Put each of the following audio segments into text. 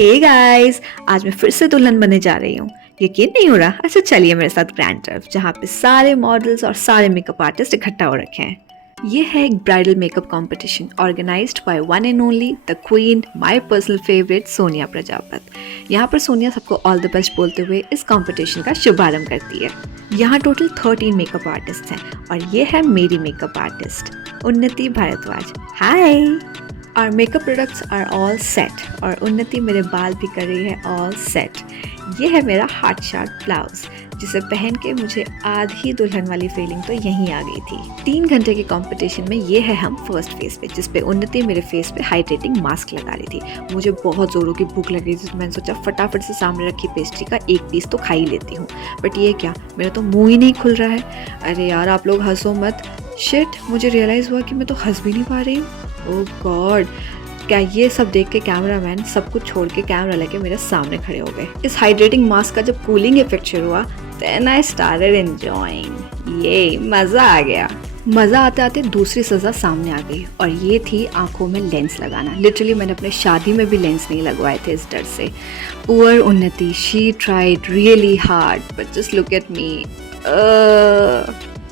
Hey guys, आज मैं फिर से दुल्हन बनने जा रही हूँ। यकीन नहीं हो रहा? अच्छा चलिए मेरे साथ ग्रैंड टर्फ, जहाँ पे सारे मॉडल्स और सारे मेकअप आर्टिस्ट इकट्ठा हो रखे हैं। ये है एक bridal makeup competition organised by one and only the queen, my personal favourite Sonia Prajapat. यहाँ पर सोनिया सबको ऑल द बेस्ट बोलते हुए इस कंपटीशन का शुभारंभ करती है। यहाँ टोटल 13 मेकअप आर्टिस्ट हैं और ये है मेरी मेकअप आर्टिस्ट उन्नति भारद्वाज। हाय। और makeup products are all set और उन्नति मेरे बाल भी कर रही है ऑल सेट। ये है मेरा हार्ट शार्ट ब्लाउज, जिसे पहन के मुझे आधी दुल्हन वाली फीलिंग तो यहीं आ गई थी। 3 घंटे के कंपटीशन में ये है हम फर्स्ट फेस पे, जिस पे उन्नति मेरे फेस पे हाइड्रेटिंग मास्क लगा रही थी। मुझे बहुत ज़ोरों की भूख लग रही थी, तो मैंने सोचा फटाफट से सामने रखी पेस्ट्री का एक पीस तो खा ही लेती हूँ। बट ये क्या, मेरा तो मुँह ही नहीं खुल रहा है। अरे यार आप लोग हंसो मत। शिट, मुझे रियलाइज़ हुआ कि मैं तो हंस भी नहीं पा रही हूँ। ओह गॉड। क्या ये सब देख के कैमरामैन सब कुछ छोड़ के कैमरा लेके मेरे सामने खड़े हो गए। इस हाइड्रेटिंग मास्क का जब कूलिंग इफेक्ट शुरू हुआ, देन आई स्टार्टेड एंजॉयिंग। ये मज़ा आ गया। मज़ा आते आते दूसरी सज़ा सामने आ गई और ये थी आंखों में लेंस लगाना। लिटरली मैंने अपने शादी में भी लेंस नहीं लगवाए थे इस डर से। पुअर उन्नति, she tried really hard but just look at me.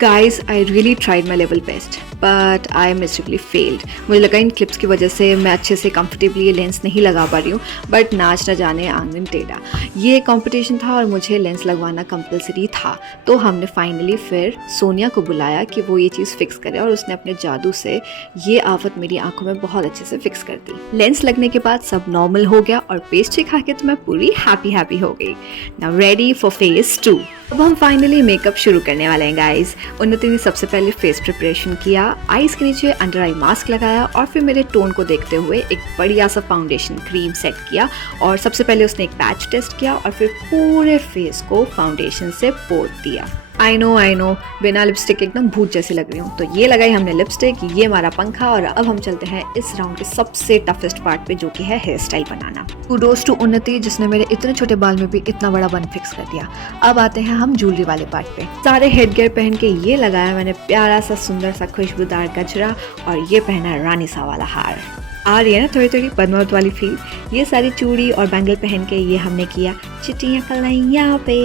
Guys, I really tried my level best, but I miserably failed. मुझे लगा इन क्लिप्स की वजह से मैं अच्छे से कंफर्टेबली ये लेंस नहीं लगा पा रही हूँ, बट नाच न जाने आंगन टेढ़ा। ये कंपटीशन था और मुझे लेंस लगवाना कंपलसरी था, तो हमने फाइनली फिर सोनिया को बुलाया कि वो ये चीज़ फिक्स करे, और उसने अपने जादू से ये आफत मेरी आंखों में बहुत अच्छे से फिक्स कर दी। लेंस लगने के बाद सब नॉर्मल हो गया और पेस्ट्री खा के तो मैं पूरी हैप्पी हो गई। Now ready for phase 2। अब हम फाइनली मेकअप शुरू करने वाले हैं गाइस। उन्नति ने सबसे पहले फेस प्रिपरेशन किया, आईज के नीचे अंडर आई मास्क लगाया और फिर मेरे टोन को देखते हुए एक बढ़िया सा फाउंडेशन क्रीम सेट किया। और सबसे पहले उसने एक पैच टेस्ट किया और फिर पूरे फेस को फाउंडेशन से पोत दिया। आई नो, बिना लिपस्टिक एकदम भूत जैसी लग रही हूँ। तो ये लगाई हमने लिपस्टिक, ये हमारा पंखा, और अब हम चलते हैं इस राउंड के सबसे टफेस्ट पार्ट पे, जो कि है हेयर स्टाइल बनाना। कुडोस टू उन्नति, जिसने मेरे इतने छोटे बाल में भी इतना बड़ा बन फिक्स कर दिया। अब आते हैं हम ज्वेलरी वाले पार्ट पे। सारे हेड गियर पहन के ये लगाया मैंने प्यारा सा सुंदर सा खुशबूदार गजरा, और ये पहना रानी सा वाला हार। आ रही है ना थोड़ी थोड़ी पद्मावत वाली फील। ये सारी चूड़ी और बैंगल पहन के ये हमने किया चिट्टियाँ कलाइयाँ पे।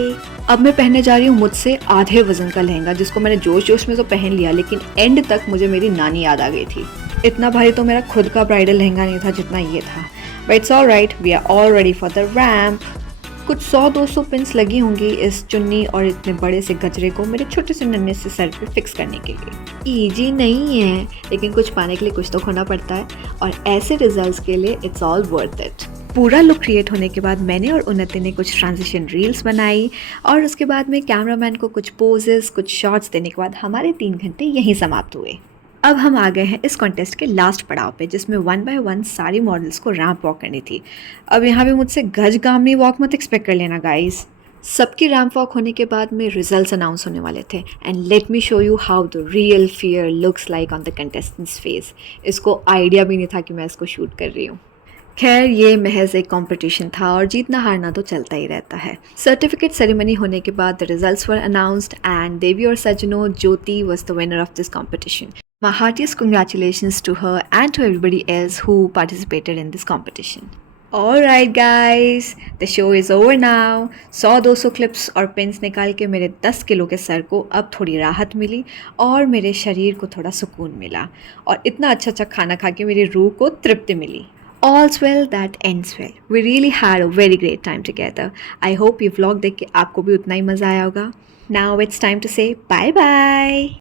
अब मैं पहनने जा रही हूँ मुझसे आधे वजन का लहंगा, जिसको मैंने जोश जोश में तो पहन लिया, लेकिन एंड तक मुझे मेरी नानी याद आ गई थी। इतना भारी तो मेरा खुद का ब्राइडल लहंगा नहीं था जितना ये था। But it's all right, we are all ready for the ramp. कुछ 100-200 पिन्स लगी होंगी इस चुन्नी और इतने बड़े से गजरे को मेरे छोटे से नन्हे से सर पे फिक्स करने के लिए। ईजी नहीं है, लेकिन कुछ पाने के लिए कुछ तो खोना पड़ता है, और ऐसे रिजल्ट्स के लिए इट्स ऑल वर्थ इट। पूरा लुक क्रिएट होने के बाद मैंने और उन्नति ने कुछ ट्रांजिशन रील्स बनाई, और उसके बाद में कैमरामैन को कुछ पोजेस, कुछ शॉट्स देने के बाद हमारे 3 घंटे यहीं समाप्त हुए। अब हम आ गए हैं इस कॉन्टेस्ट के लास्ट पड़ाव पे, जिसमें 1 बाय 1 सारी मॉडल्स को रैंप वॉक करनी थी। अब यहाँ पे मुझसे गज गामनी वॉक मत एक्सपेक्ट कर लेना गाइस। सबकी रैंप वॉक होने के बाद में रिजल्ट्स अनाउंस होने वाले थे, and let me show you how the real fear looks like on the contestants face. इसको आइडिया भी नहीं था कि मैं इसको शूट कर रही हूँ। खैर, ये महज एक कंपटीशन था और जीतना हारना तो चलता ही रहता है। सर्टिफिकेट सेरेमनी होने के बाद the results were announced, and देवी और सज्जनों, Jyoti was the winner of this competition. My heartiest congratulations to her and to everybody else who participated in this competition. Alright guys, the show is over now. 100-200 clips और pins निकाल के मेरे 10 kilo के sir को अब थोड़ी राहत मिली और मेरे शरीर को थोड़ा सुकून मिला, और इतना अच्छा खाना खा के मेरी रूह को तृप्ति मिली। All's well that ends well. We really had a very great time together. I hope ये vlog देख के आपको भी उतना ही मज़ा आया होगा. Now it's time to say bye bye.